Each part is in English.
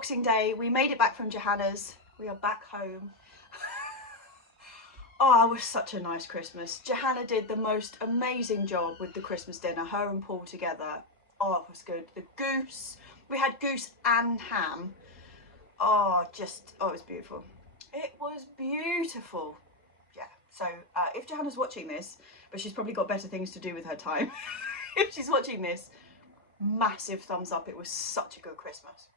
Boxing Day, we made it back from Johanna's. We are back home. Oh, it was such a nice Christmas. Johanna did the most amazing job with the Christmas dinner, her and Paul together. Oh, it was good. The goose, we had goose and ham. Oh, it was beautiful. It was beautiful. Yeah, so if Johanna's watching this, but she's probably got better things to do with her time. If she's watching this, massive thumbs up. It was such a good Christmas.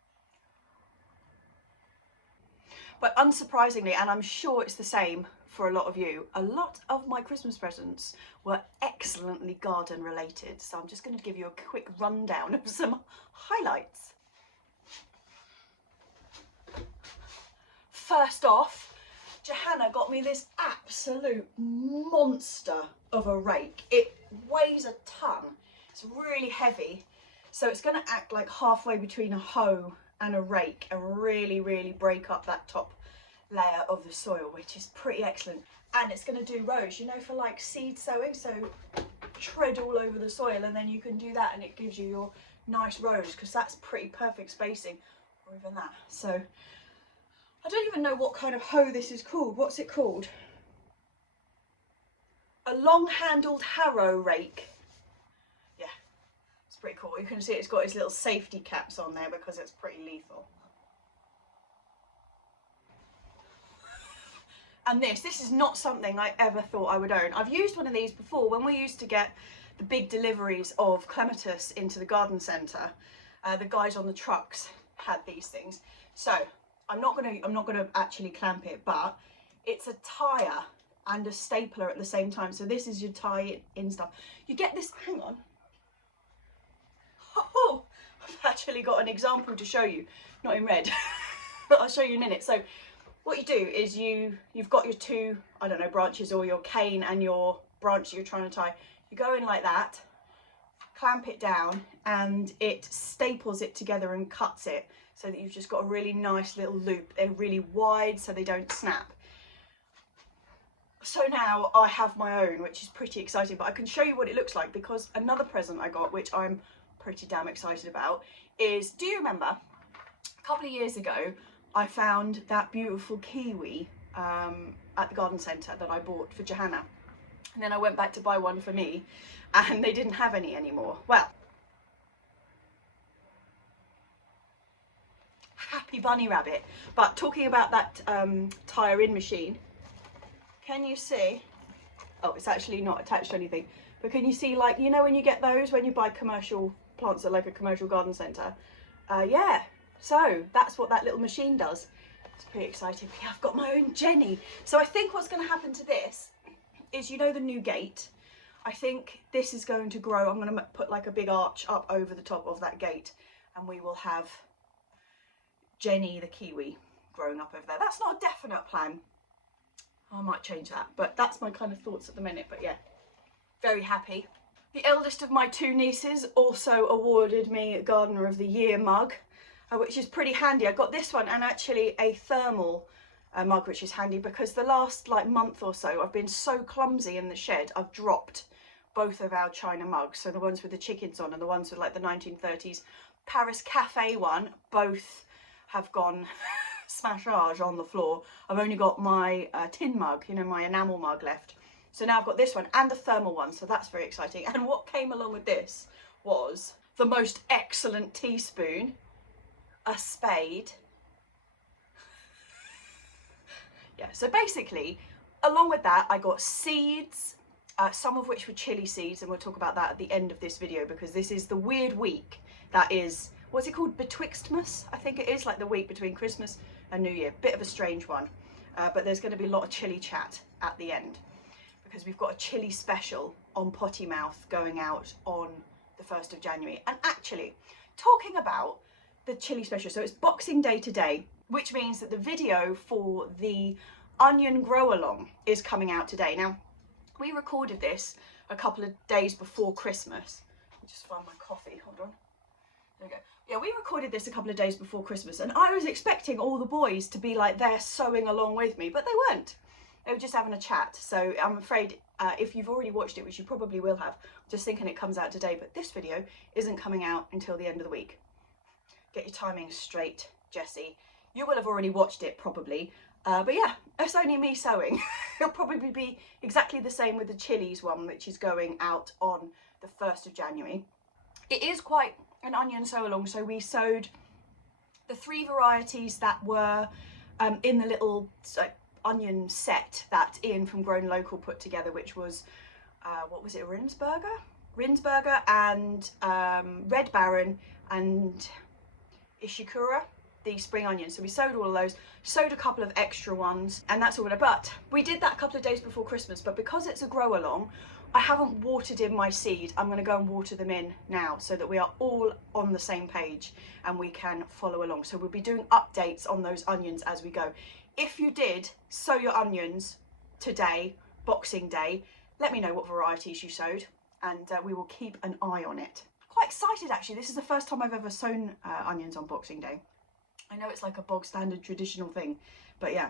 But unsurprisingly, and I'm sure it's the same for a lot of you, a lot of my Christmas presents were excellently garden related. So I'm just going to give you a quick rundown of some highlights. First off, Johanna got me this absolute monster of a rake. It weighs a ton. It's really heavy. So it's going to act like halfway between a hoe and a rake and really, really break up that top layer of the soil, which is pretty excellent. And it's going to do rows, you know, for like seed sowing. So tread all over the soil and then you can do that and it gives you your nice rows, because that's pretty perfect spacing, or even that. So I don't even know what kind of hoe this is called. What's it called? A long-handled harrow rake. Yeah, it's pretty cool. You can see it's got its little safety caps on there because it's pretty lethal. And this is not something I ever thought I would own. I've used one of these before when we used to get the big deliveries of clematis into the garden centre. The guys on the trucks had these things. So I'm not gonna actually clamp it, but it's a tire and a stapler at the same time. So this is your tie in stuff. You get this, hang on. Oh, I've actually got an example to show you, not in red, but I'll show you in a minute. So what you do is you've got your two, I don't know, branches, or your cane and your branch that you're trying to tie. You go in like that, clamp it down, and it staples it together and cuts it so that you've just got a really nice little loop. They're really wide so they don't snap. So now I have my own, which is pretty exciting, but I can show you what it looks like, because another present I got, which I'm pretty damn excited about, is, do you remember a couple of years ago I found that beautiful kiwi at the garden centre that I bought for Johanna, and then I went back to buy one for me and they didn't have any anymore. Well, happy bunny rabbit. But talking about that tyre in machine, can you see, oh, it's actually not attached to anything, but can you see, like, you know when you get those when you buy commercial plants at like a commercial garden centre? Yeah, so that's what that little machine does. It's pretty exciting. Yeah, I've got my own Jenny. So I think what's going to happen to this is, you know, the new gate, I think this is going to grow. I'm going to put like a big arch up over the top of that gate, and we will have Jenny the kiwi growing up over there. That's not a definite plan. I might change that, but that's my kind of thoughts at the minute. But yeah, very happy. The eldest of my two nieces also awarded me a Gardener of the Year mug, which is pretty handy. I got this one and actually a thermal mug, which is handy because the last like month or so I've been so clumsy in the shed. I've dropped both of our china mugs, so the ones with the chickens on and the ones with like the 1930s Paris Cafe one, both have gone smashage on the floor. I've only got my tin mug, you know, my enamel mug left. So now I've got this one and the thermal one, so that's very exciting. And what came along with this was the most excellent teaspoon, a spade. Yeah, so basically, along with that, I got seeds, some of which were chili seeds, and we'll talk about that at the end of this video, because this is the weird week that is, what's it called, Betwixmas? I think it is, like the week between Christmas and New Year. Bit of a strange one, but there's going to be a lot of chili chat at the end, because we've got a chili special on Potty Mouth going out on the 1st of January. And actually, talking about the chili special, so it's Boxing Day today, which means that the video for the onion grow along is coming out today. Now, we recorded this a couple of days before Christmas. Let me just find my coffee, hold on. There we go. Yeah, we recorded this a couple of days before Christmas, and I was expecting all the boys to be like there sewing along with me, but they weren't. They were just having a chat. So I'm afraid if you've already watched it, which you probably will have, just thinking it comes out today, but this video isn't coming out until the end of the week. Get your timing straight, Jessie. You will have already watched it probably. But yeah, it's only me sewing. It'll probably be exactly the same with the chilies one, which is going out on the 1st of January. It is quite an onion sew along, so we sewed the 3 varieties that were in the little onion set that Ian from Grown Local put together, which was, what was it, Rinsberger and Red Baron and Ishikura, the spring onions. So we sewed all of those, sewed a couple of extra ones, and that's all. But we did that a couple of days before Christmas, but because it's a grow along, I haven't watered in my seed. I'm going to go and water them in now so that we are all on the same page and we can follow along. So we'll be doing updates on those onions as we go. If you did sow your onions today, Boxing Day, let me know what varieties you sowed, and we will keep an eye on it. Quite excited actually. This is the first time I've ever sown onions on Boxing Day. I know it's like a bog standard traditional thing, but yeah,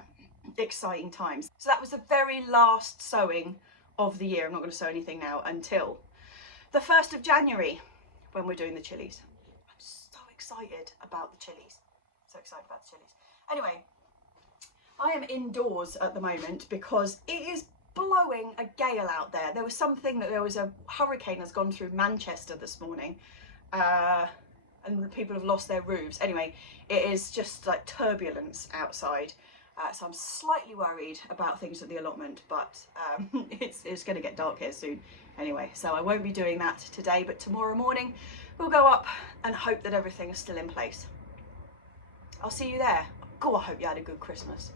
exciting times. So that was the very last sowing of the year. I'm not going to sow anything now until the 1st of January when we're doing the chilies. I'm so excited about the chilies. So excited about the chilies. Anyway, I am indoors at the moment because it is blowing a gale out there. There was something that there was a hurricane has gone through Manchester this morning, and people have lost their roofs. Anyway, it is just like turbulence outside. So I'm slightly worried about things at the allotment, but it's going to get dark here soon anyway, so I won't be doing that today, but tomorrow morning we'll go up and hope that everything is still in place. I'll see you there. God, I hope you had a good Christmas.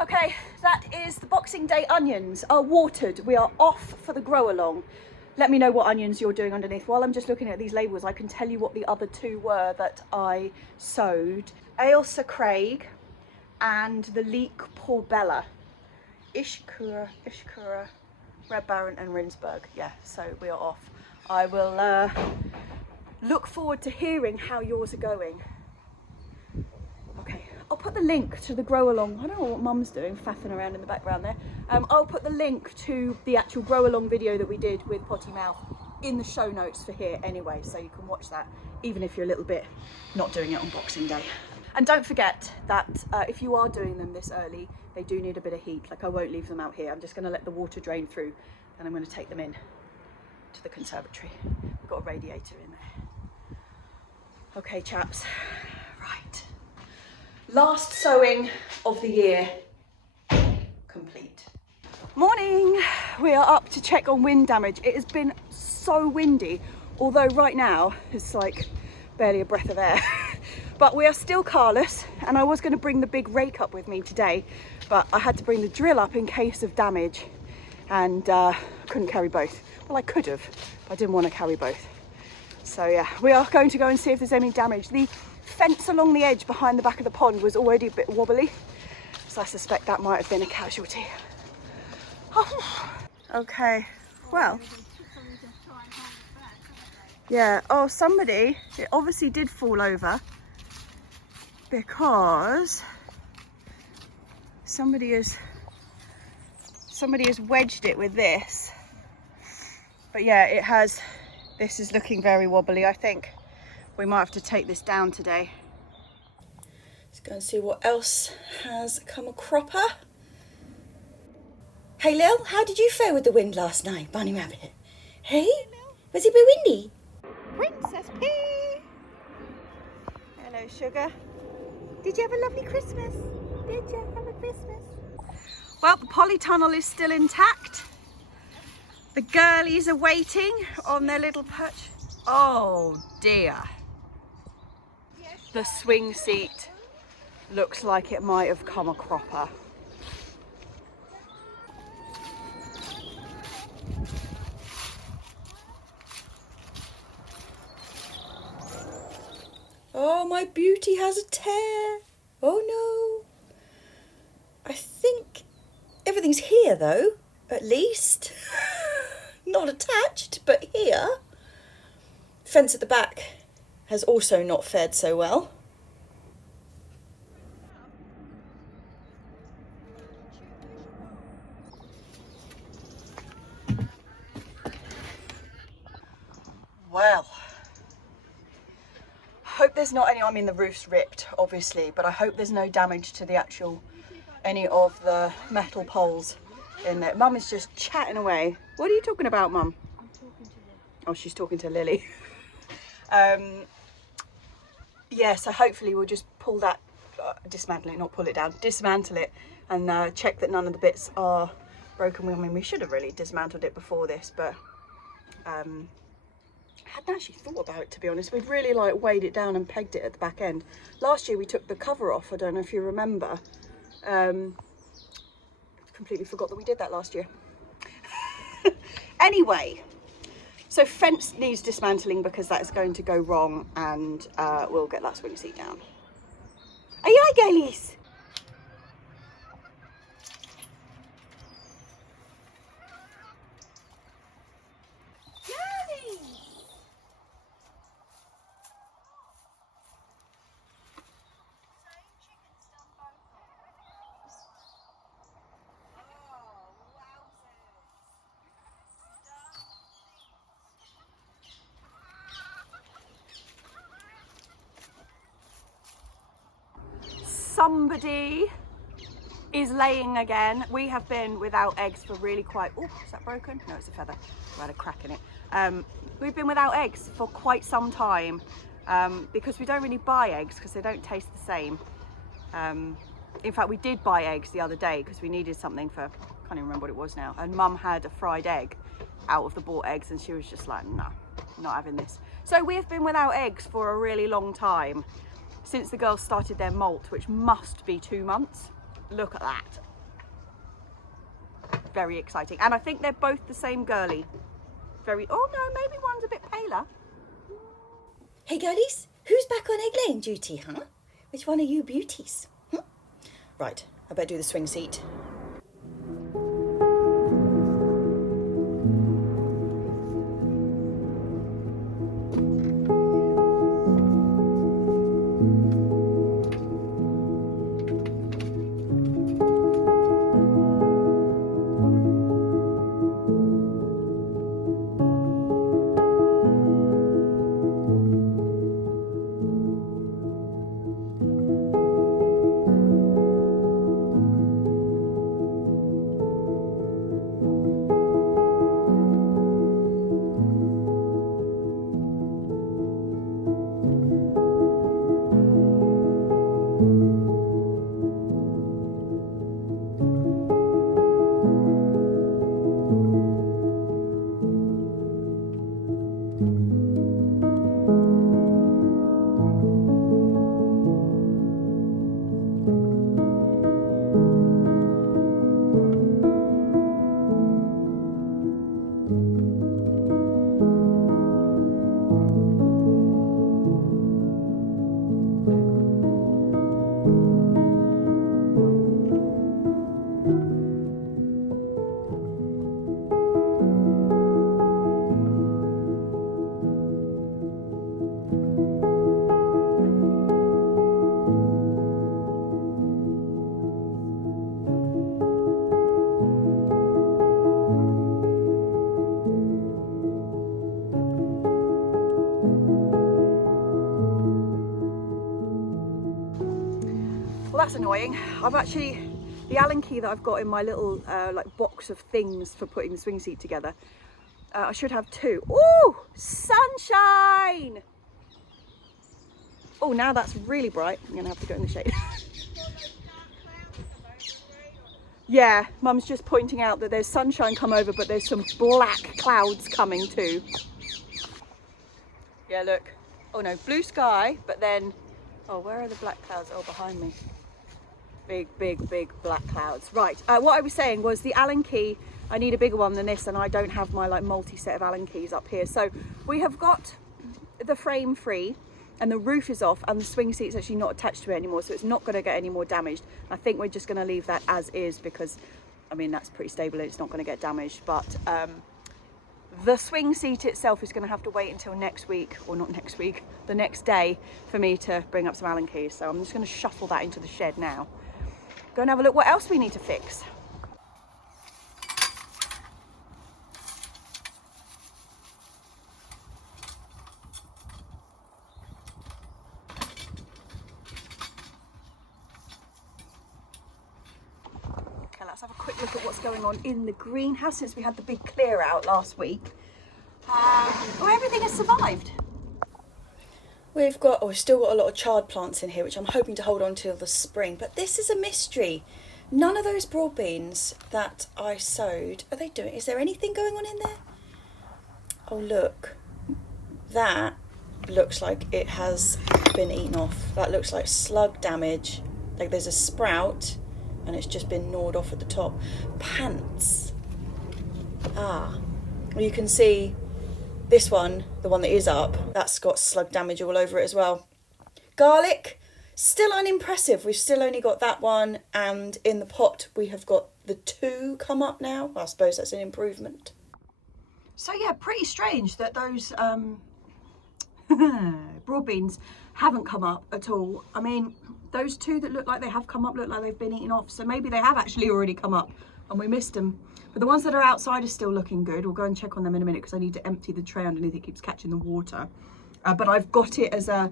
Okay, that is the Boxing Day onions are watered. We are off for the grow along. Let me know what onions you're doing underneath. While I'm just looking at these labels, I can tell you what the other 2 were that I sowed. Ailsa Craig and the Leek Porbella. Ishikura, Red Baron and Rinsberg. Yeah, so we are off. I will look forward to hearing how yours are going. Okay, I'll put the link to the grow along. I don't know what Mum's doing, faffing around in the background there. I'll put the link to the actual grow along video that we did with Potty Mouth in the show notes for here anyway, so you can watch that even if you're a little bit not doing it on Boxing Day. And don't forget that if you are doing them this early, they do need a bit of heat. Like, I won't leave them out here. I'm just going to let the water drain through, and I'm going to take them in to the conservatory. We've got a radiator in there. Okay, chaps. Right. Last sowing of the year complete. Morning. We are up to check on wind damage. It has been so windy, although right now it's like barely a breath of air. But we are still carless, and I was going to bring the big rake up with me today, but I had to bring the drill up in case of damage, and couldn't carry both. Well, I could have, but I didn't want to carry both. So yeah, we are going to go and see if there's any damage. The fence along the edge behind the back of the pond was already a bit wobbly, so I suspect that might have been a casualty. Oh. Okay, well, yeah, oh, somebody, it obviously did fall over, because somebody has wedged it with this. But yeah, it has. This is looking very wobbly. I think we might have to take this down today. Let's go and see what else has come a cropper. Hey Lil, how did you fare with the wind last night, Bunny Rabbit? Hey, was it a bit windy? Princess P. Hello, sugar. Did you have a lovely Christmas? Did you have a Christmas? Well, the polytunnel is still intact. The girlies are waiting on their little perch. Oh dear. The swing seat looks like it might have come a cropper. Oh, my beauty has a tear. Oh no. I think everything's here though, at least. Not attached, but here. Fence at the back has also not fared so well. Well, hope there's not any, I mean the roof's ripped obviously, but I hope there's no damage to the actual, any of the metal poles in there. Mum is just chatting away. What are you talking about, Mum? I'm talking to them. Oh, she's talking to Lily. Yeah, so hopefully we'll just pull that, dismantle it, not pull it down, dismantle it, and check that none of the bits are broken. I mean, we should have really dismantled it before this, but I hadn't actually thought about it, to be honest. We'd really like weighed it down and pegged it at the back end. Last year we took the cover off, I don't know if you remember. Completely forgot that we did that last year. Anyway, so fence needs dismantling because that is going to go wrong, and we'll get that swing seat down. Are you right, girlies? Somebody is laying again. We have been without eggs for really quite, oh, is that broken? No, it's a feather. I had a crack in it. We've been without eggs for quite some time because we don't really buy eggs because they don't taste the same. In fact, we did buy eggs the other day because we needed something for, I can't even remember what it was now. And Mum had a fried egg out of the bought eggs and she was just like, no, not having this. So we have been without eggs for a really long time. Since the girls started their molt, which must be 2 months. Look at that. Very exciting. And I think they're both the same girly. Very, oh no, maybe one's a bit paler. Hey girlies, who's back on egg laying duty, huh? Which one are you beauties? Right, I better do the swing seat. Well, that's annoying. I've actually, the Allen key that I've got in my little like box of things for putting the swing seat together, I should have 2. Ooh, sunshine! Oh, now that's really bright. I'm gonna have to go in the shade. Yeah, Mum's just pointing out that there's sunshine come over, but there's some black clouds coming too. Yeah, look. Oh no, blue sky, but then, oh, where are the black clouds? Oh, behind me. Big, big, big black clouds. Right, what I was saying was the Allen key, I need a bigger one than this, and I don't have my like multi-set of Allen keys up here. So we have got the frame free. and the roof is off, and the swing seat's actually not attached to it anymore, so it's not going to get any more damaged. I think we're just going to leave that as is because, I mean, that's pretty stable and it's not going to get damaged. But the swing seat itself is going to have to wait until next week, or not next week, the next day, for me to bring up some Allen keys. So I'm just going to shuffle that into the shed now. Go and have a look what else we need to fix. Let's have a quick look at what's going on in the greenhouse since we had the big clear out last week. Oh, everything has survived. We've still got a lot of chard plants in here, which I'm hoping to hold on till the spring. But this is a mystery. None of those broad beans that I sowed, are they doing? Is there anything going on in there? Oh, look. That looks like it has been eaten off. That looks like slug damage. Like there's a sprout and it's just been gnawed off at the top. Pants. Well, you can see this one, the one that is up, that's got slug damage all over it as well. Garlic, still unimpressive. We've still only got that one, and in the pot we have got the 2 come up now. I suppose that's an improvement. So yeah, pretty strange that those broad beans haven't come up at all. I mean, those 2 that look like they have come up look like they've been eaten off, so maybe they have actually already come up and we missed them. But the ones that are outside are still looking good. We'll go and check on them in a minute because I need to empty the tray underneath. It keeps catching the water. But I've got it as a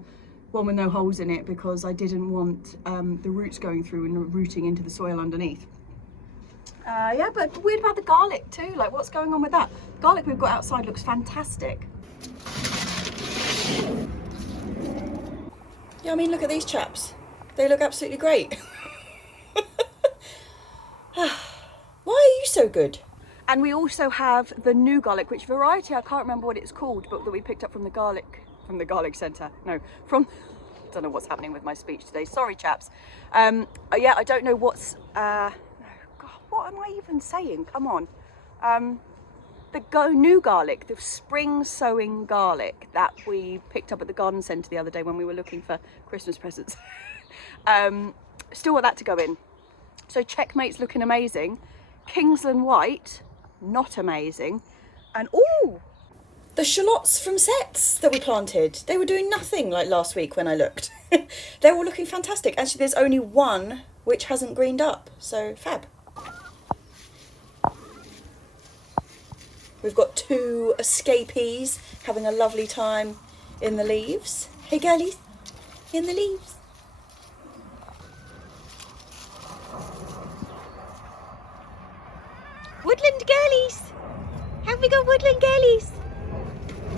one with no holes in it because I didn't want the roots going through and rooting into the soil underneath. Yeah, but weird about the garlic too. Like, what's going on with that? The garlic we've got outside looks fantastic. Yeah, I mean, look at these chaps. They look absolutely great. Why are you so good? And we also have the new garlic, which variety, I can't remember what it's called, but that we picked up from the garlic centre. No, I don't know what's happening with my speech today. Sorry, chaps. Yeah, I don't know what's, no, God, what am I even saying? Come on. The new garlic, the spring sowing garlic that we picked up at the garden centre the other day when we were looking for Christmas presents. Still got that to go in. So Checkmate's looking amazing. Kingsland White, not amazing. And ooh, the shallots from sets that we planted, they were doing nothing like last week when I looked. They're all looking fantastic. Actually, there's only one which hasn't greened up, so fab. We've got 2 escapees having a lovely time in the leaves. Hey girlies, in the leaves. Woodland girlies. Have we got woodland girlies?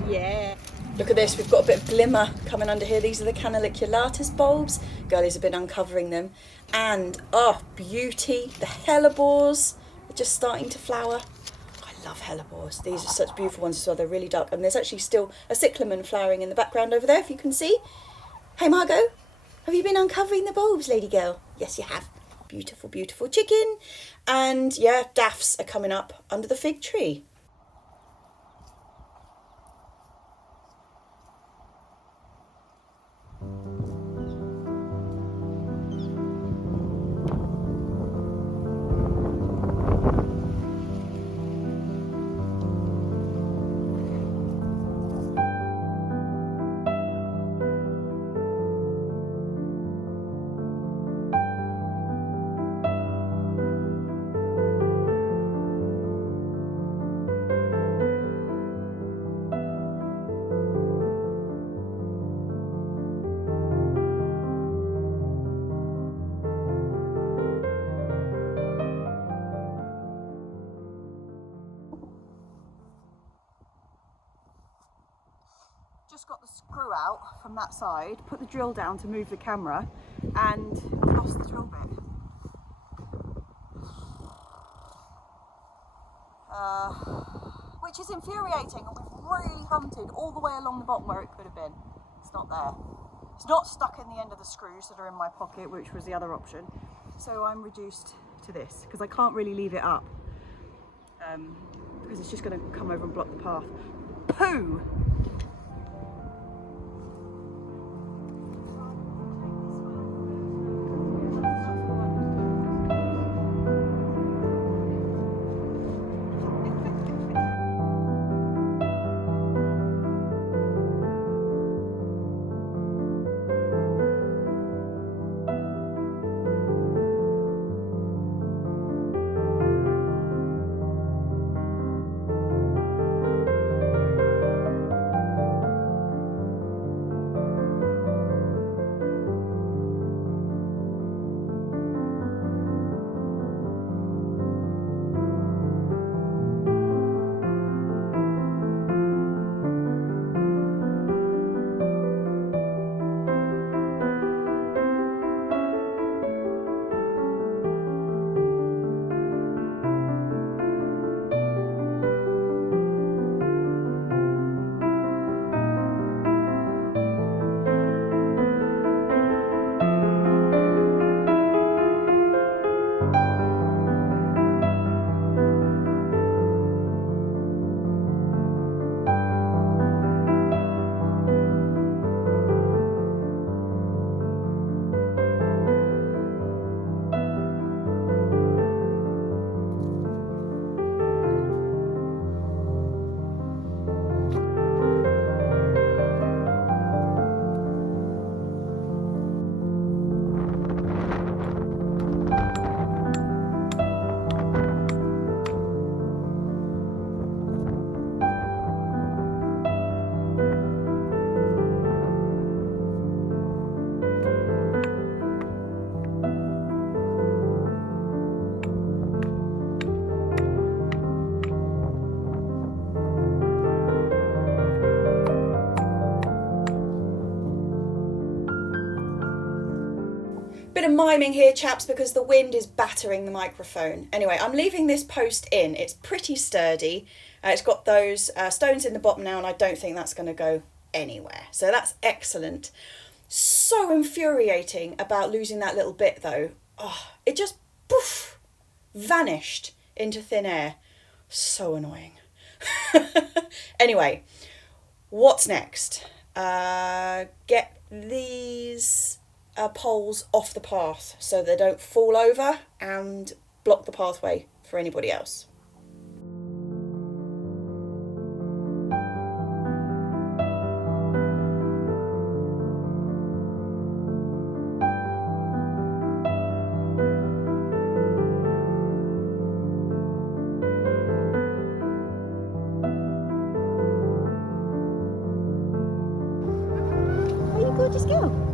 Yeah. Look at this, we've got a bit of glimmer coming under here. These are the Canaliculatus bulbs. Girlies have been uncovering them. And, oh, beauty. The hellebores are just starting to flower. I love hellebores. These are such beautiful ones as well. They're really dark. And there's actually still a cyclamen flowering in the background over there, if you can see. Hey, Margot, have you been uncovering the bulbs, lady girl? Yes, you have. Beautiful, beautiful chicken. And yeah, daffs are coming up under the fig tree. Just got the screw out from that side, put the drill down to move the camera, and I've lost the drill bit. Which is infuriating, and we've really hunted all the way along the bottom where it could have been. It's not there. It's not stuck in the end of the screws that are in my pocket, which was the other option. So I'm reduced to this, because I can't really leave it up, because it's just going to come over and block the path. Poo! Bit of miming here, chaps, because the wind is battering the microphone. Anyway, I'm leaving this post in. It's pretty sturdy. It's got those stones in the bottom now, and I don't think that's going to go anywhere. So that's excellent. So infuriating about losing that little bit, though. Oh, it just poof, vanished into thin air. So annoying. Anyway, what's next? Get these poles off the path so they don't fall over and block the pathway for anybody else. Are you gorgeous girl?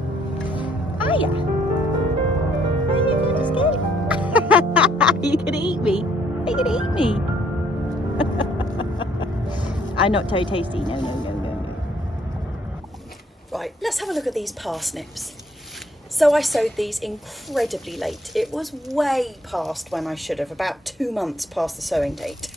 Are ya? Are you gorgeous girl? Are you gonna eat me? Are you gonna eat me? I'm not very tasty. No, no, no, no, no. Right, let's have a look at these parsnips. So I sowed these incredibly late. It was way past when I should have, about 2 months past the sowing date.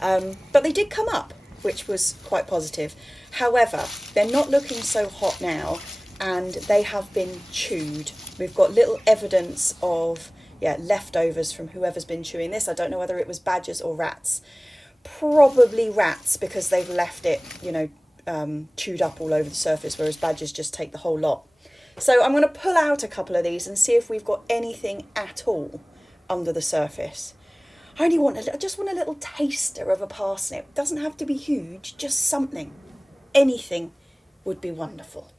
But they did come up, which was quite positive. However, they're not looking so hot now, and they have been chewed. We've got little evidence of leftovers from whoever's been chewing this. I don't know whether it was badgers or rats. Probably rats, because they've left it, chewed up all over the surface, whereas badgers just take the whole lot. So I'm going to pull out a couple of these and see if we've got anything at all under the surface. I just want a little taster of a parsnip. Doesn't have to be huge, just something. Anything would be wonderful.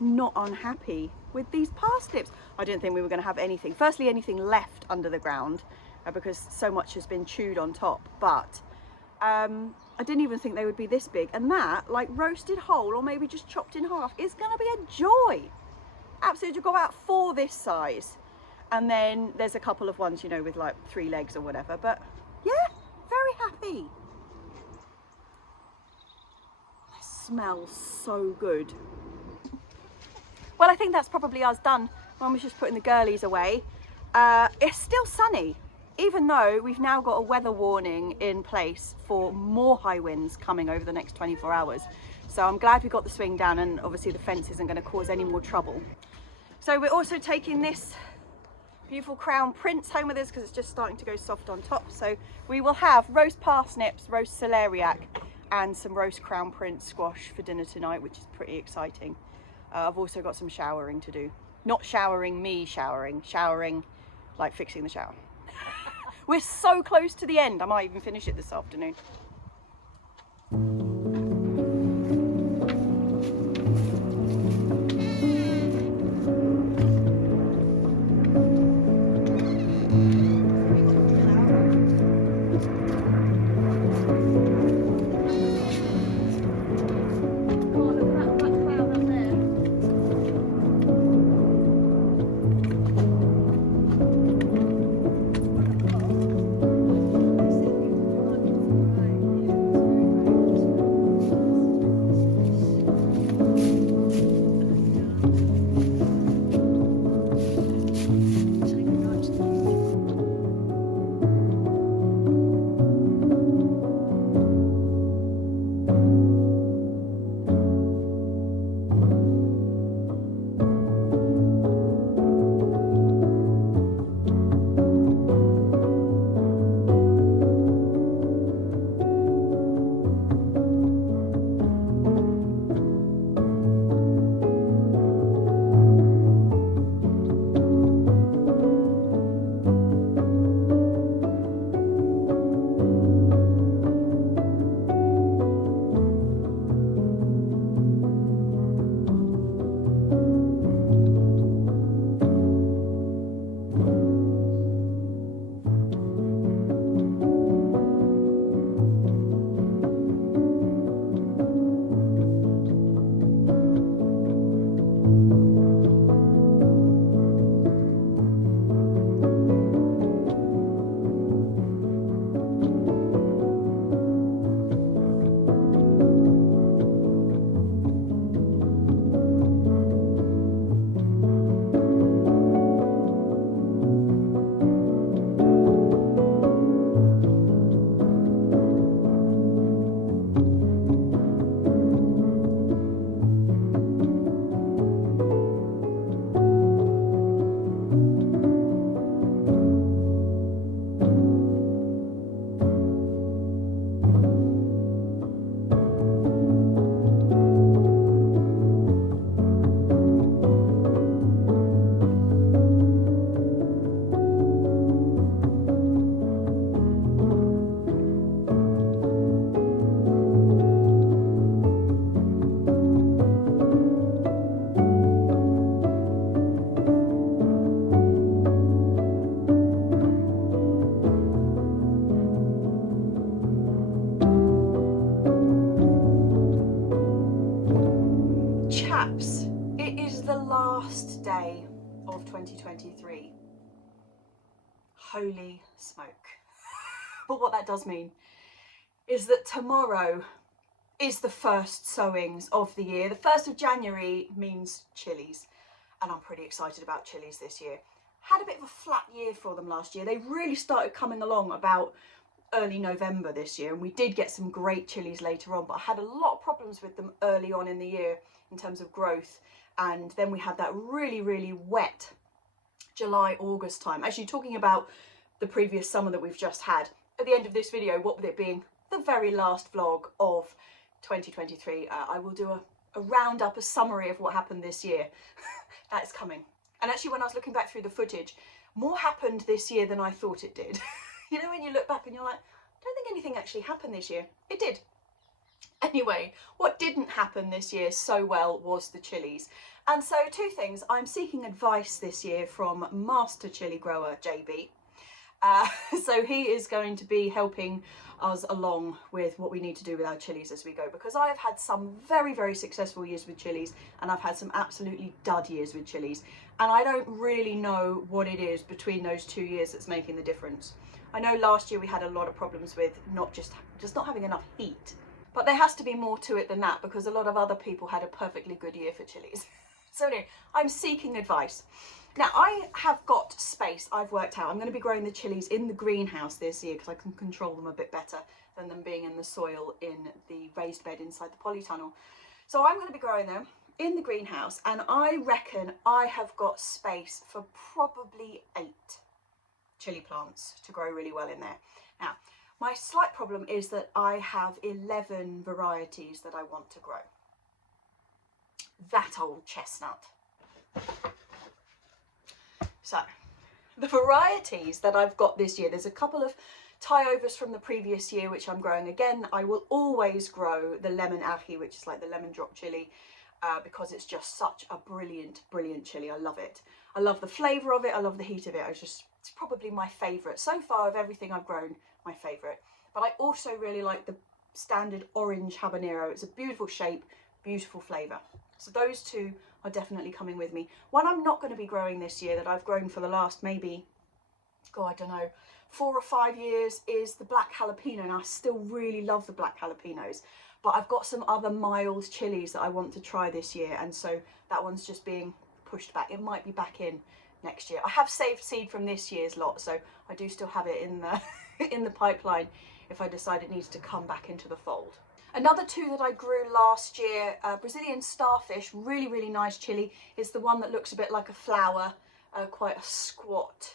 Not unhappy with these parsnips. I didn't think we were going to have anything left under the ground because so much has been chewed on top, but I didn't even think they would be this big, and that, like roasted whole or maybe just chopped in half, is going to be a joy. Absolutely. You've got about 4 this size, and then there's a couple of ones, with like 3 legs or whatever, but yeah, very happy. It smells so good. Well, I think that's probably us done. Mum was just putting the girlies away. It's still sunny, even though we've now got a weather warning in place for more high winds coming over the next 24 hours. So I'm glad we got the swing down, and obviously the fence isn't going to cause any more trouble. So we're also taking this beautiful crown prince home with us because it's just starting to go soft on top. So we will have roast parsnips, roast celeriac, and some roast crown prince squash for dinner tonight, which is pretty exciting. I've also got some showering to do. Not showering me showering like fixing the shower. We're so close to the end, I might even finish it this afternoon. last day of 2023. Holy smoke. But what that does mean is that tomorrow is the first sowings of the year. The 1st of January means chilies, and I'm pretty excited about chilies this year. Had a bit of a flat year for them last year. They really started coming along about early November this year, and we did get some great chilies later on, but I had a lot of problems with them early on in the year in terms of growth. And then we had that really wet July, August time. Actually, talking about the previous summer that we've just had, at the end of this video, what with it being the very last vlog of 2023, I will do a roundup, a summary of what happened this year. That is coming. And actually, when I was looking back through the footage, more happened this year than I thought it did. You know, when you look back and you're like, I don't think anything actually happened this year. It did. Anyway, what didn't happen this year so well was the chilies. And so 2 things. I'm seeking advice this year from master chili grower JB. So he is going to be helping us along with what we need to do with our chilies as we go, because I have had some very successful years with chilies, and I've had some absolutely dud years with chilies, and I don't really know what it is between those 2 years that's making the difference. I know last year we had a lot of problems with not having enough heat, but there has to be more to it than that, because a lot of other people had a perfectly good year for chilies. So anyway, I'm seeking advice. Now, I have got space, I've worked out. I'm going to be growing the chilies in the greenhouse this year because I can control them a bit better than them being in the soil in the raised bed inside the polytunnel. So I'm going to be growing them in the greenhouse, and I reckon I have got space for probably 8 chili plants to grow really well in there. Now, my slight problem is that I have 11 varieties that I want to grow. That old chestnut. So, the varieties that I've got this year, there's a couple of tie-overs from the previous year which I'm growing again. I will always grow the lemon ají, which is like the lemon drop chili, because it's just such a brilliant chili. I love it. I love the flavour of it. I love the heat of it. It's probably my favourite. So far of everything I've grown, my favourite. But I also really like the standard orange habanero. It's a beautiful shape, beautiful flavour. So those 2 are definitely coming with me. One I'm not going to be growing this year that I've grown for the last maybe, I don't know, 4 or 5 years is the black jalapeno, and I still really love the black jalapenos. But I've got some other mild chilies that I want to try this year, and so that one's just being pushed back. It might be back in next year. I have saved seed from this year's lot, so I do still have it in the in the pipeline if I decide it needs to come back into the fold. Another 2 that I grew last year, Brazilian starfish, really nice chili. It's the one that looks a bit like a flower, quite a squat,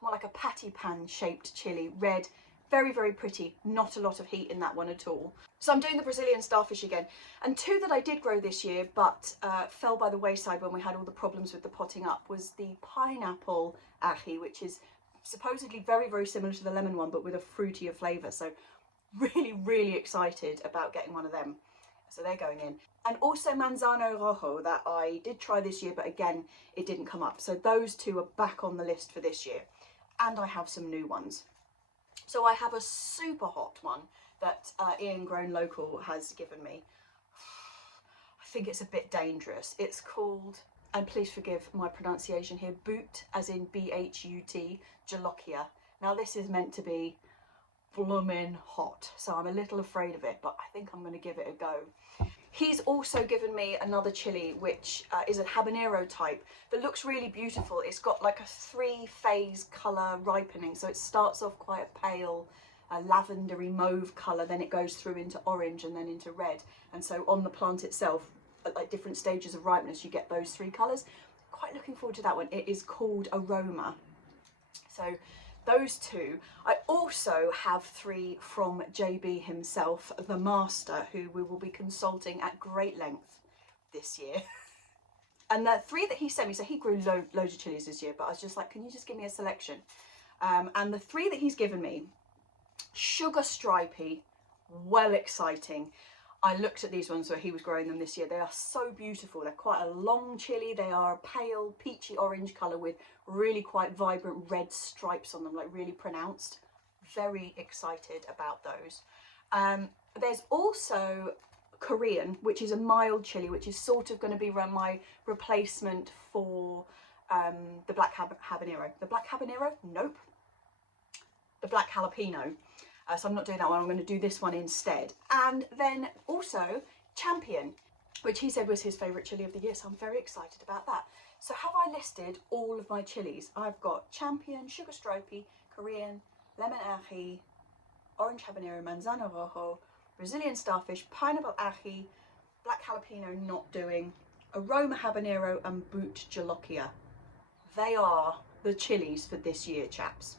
more like a patty pan shaped chili, red, very pretty, not a lot of heat in that one at all. So I'm doing the Brazilian starfish again. And 2 that I did grow this year but fell by the wayside when we had all the problems with the potting up was the pineapple ají, which is supposedly very similar to the lemon one but with a fruitier flavour. So really excited about getting one of them. So they're going in. And also manzano rojo that I did try this year, but again, it didn't come up. So those 2 are back on the list for this year. And I have some new ones. So I have a super hot one that Ian Grown Local has given me. I think it's a bit dangerous. It's called, and please forgive my pronunciation here, boot, as in B-H-U-T, Jolokia. Now this is meant to be bloomin' hot, so I'm a little afraid of it, but I think I'm going to give it a go. He's also given me another chili which is a habanero type that looks really beautiful. It's got like a 3-phase colour ripening, so it starts off quite a pale lavendery mauve colour, then it goes through into orange and then into red, and so on the plant itself at like different stages of ripeness you get those 3 colours. Quite looking forward to that one. It is called Aroma. So those 2. I also have 3 from JB himself, the master, who we will be consulting at great length this year. And the 3 that he sent me, so he grew loads of chilies this year, but I was just like, can you just give me a selection? And the 3 that he's given me, sugar stripey, well exciting. I looked at these ones where he was growing them this year. They are so beautiful. They're quite a long chili. They are a pale peachy orange colour with really quite vibrant red stripes on them, like really pronounced. Very excited about those. There's also Korean, which is a mild chili, which is sort of going to be my replacement for the black habanero. The black habanero? Nope. The black jalapeno. So I'm not doing that one, I'm going to do this one instead. And then also Champion, which he said was his favourite chili of the year, so I'm very excited about that. So have I listed all of my chilies? I've got Champion, Sugar Stropey, Korean, Lemon Ají, Orange Habanero, Manzano Rojo, Brazilian Starfish, Pineapple Ají, Black Jalapeno not doing, Aroma Habanero and Boot Jalokia. They are the chilies for this year, chaps.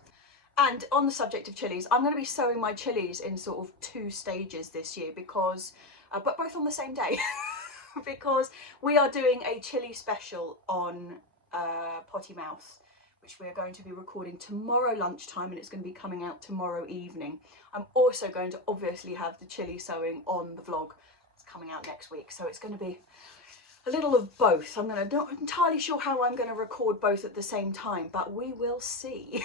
And on the subject of chilies, I'm going to be sowing my chilies in sort of 2 stages this year because, but both on the same day, because we are doing a chili special on Potty Mouth, which we are going to be recording tomorrow lunchtime, and it's going to be coming out tomorrow evening. I'm also going to obviously have the chili sowing on the vlog. It's coming out next week, so it's going to be a little of both. I'm not entirely sure how I'm going to record both at the same time, but we will see.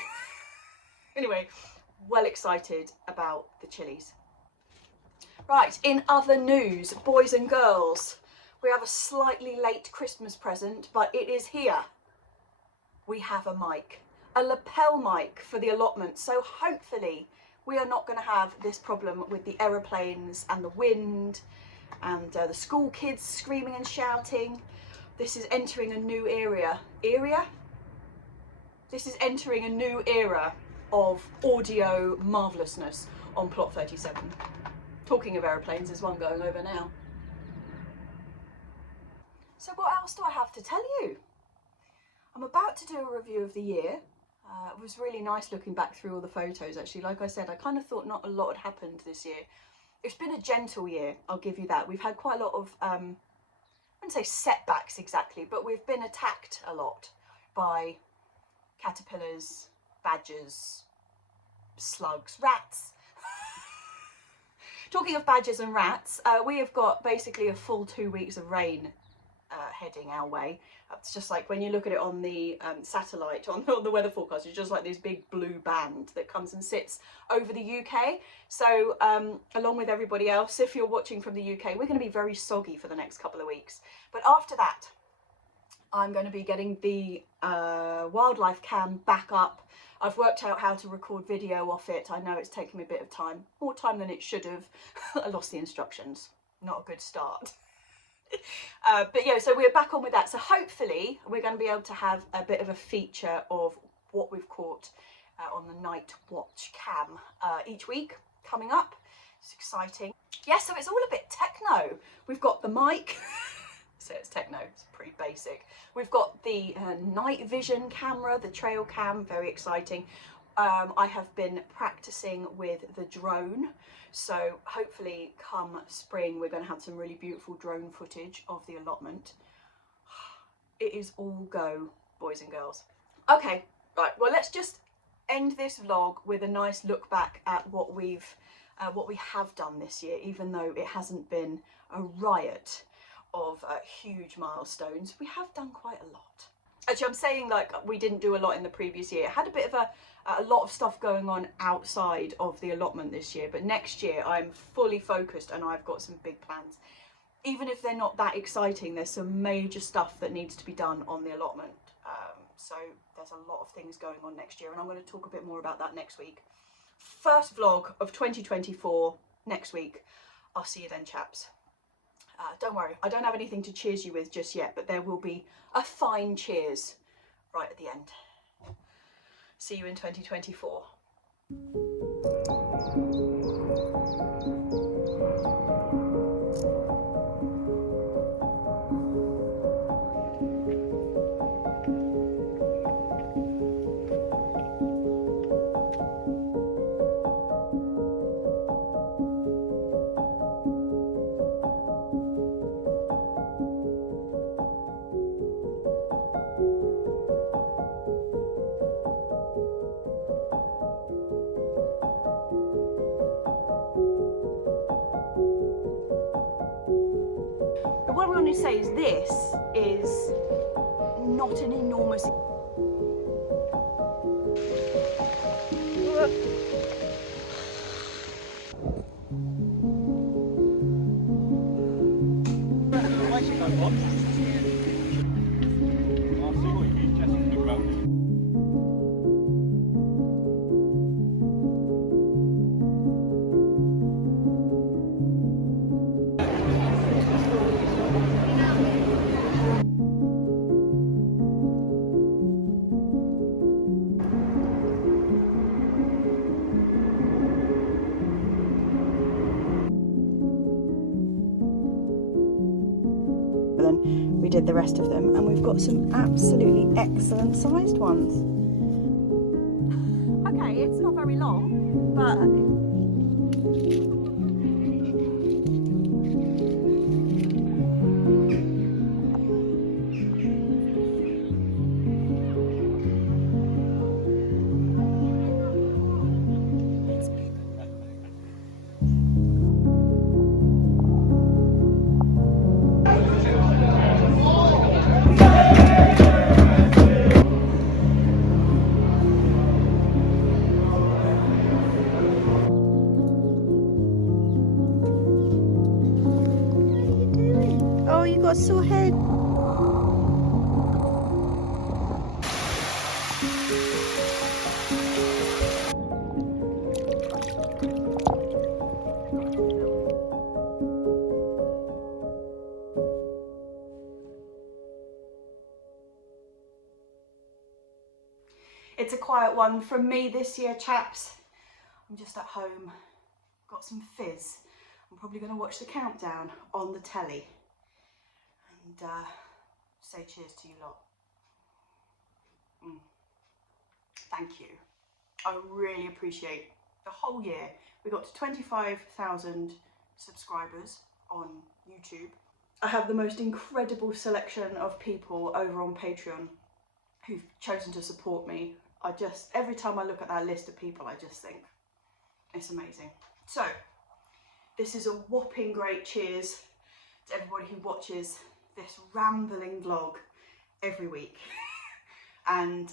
Anyway, well excited about the chilies. Right, in other news, boys and girls, we have a slightly late Christmas present, but it is here. We have a mic, a lapel mic for the allotment, so hopefully we are not going to have this problem with the aeroplanes and the wind and the school kids screaming and shouting. This is entering a new era. This is entering a new era of audio marvellousness on Plot 37. Talking of aeroplanes, there's one going over now. So what else do I have to tell you? I'm about to do a review of the year. It was really nice looking back through all the photos actually. Like I said, I kind of thought not a lot had happened this year. It's been a gentle year, I'll give you that. We've had quite a lot of, I wouldn't say setbacks exactly, but we've been attacked a lot by caterpillars, badgers, slugs, rats. Talking of badgers and rats, we have got basically a full 2 weeks of rain heading our way. It's just like when you look at it on the satellite, on the weather forecast, it's just like this big blue band that comes and sits over the UK. So along with everybody else, if you're watching from the UK, we're going to be very soggy for the next couple of weeks. But after that, I'm going to be getting the wildlife cam back up. I've worked out how to record video off it. I know it's taken me a bit of time, more time than it should have. I lost the instructions. Not a good start. But yeah, so we're back on with that. So hopefully we're going to be able to have a bit of a feature of what we've caught on the night watch cam each week coming up. It's exciting. Yeah, so it's all a bit techno. We've got the mic. So it's techno, it's pretty basic. We've got the night vision camera, the trail cam, very exciting. I have been practicing with the drone, so hopefully come spring we're going to have some really beautiful drone footage of the allotment. It is all go, boys and girls. Okay, right, well let's just end this vlog with a nice look back at what we have done this year, even though it hasn't been a riot of huge milestones. We have done quite a lot. Actually, I'm saying like we didn't do a lot in the previous year. It had a bit of a lot of stuff going on outside of the allotment this year, but next year I'm fully focused and I've got some big plans. Even if they're not that exciting, there's some major stuff that needs to be done on the allotment. So there's a lot of things going on next year, and I'm going to talk a bit more about that next week. First vlog of 2024 next week. I'll see you then, chaps. Don't worry, I don't have anything to cheers you with just yet, but there will be a fine cheers right at the end. See you in 2024. What I want to say is this is not an enormous... did the rest of them, and we've got some absolutely excellent sized ones. Okay, it's not very long, but oh, you got a sore head. It's a quiet one from me this year, chaps. I'm just at home, got some fizz. I'm probably going to watch the countdown on the telly and say cheers to you lot. Thank you. I really appreciate the whole year. We got to 25,000 subscribers on YouTube. I have the most incredible selection of people over on Patreon who've chosen to support me. Every time I look at that list of people, I just think it's amazing. So this is a whopping great cheers to everybody who watches this rambling vlog every week. And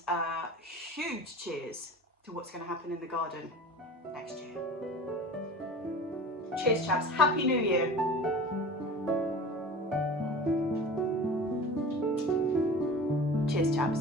huge cheers to what's going to happen in the garden next year. Cheers, chaps. Happy New Year. Cheers, chaps.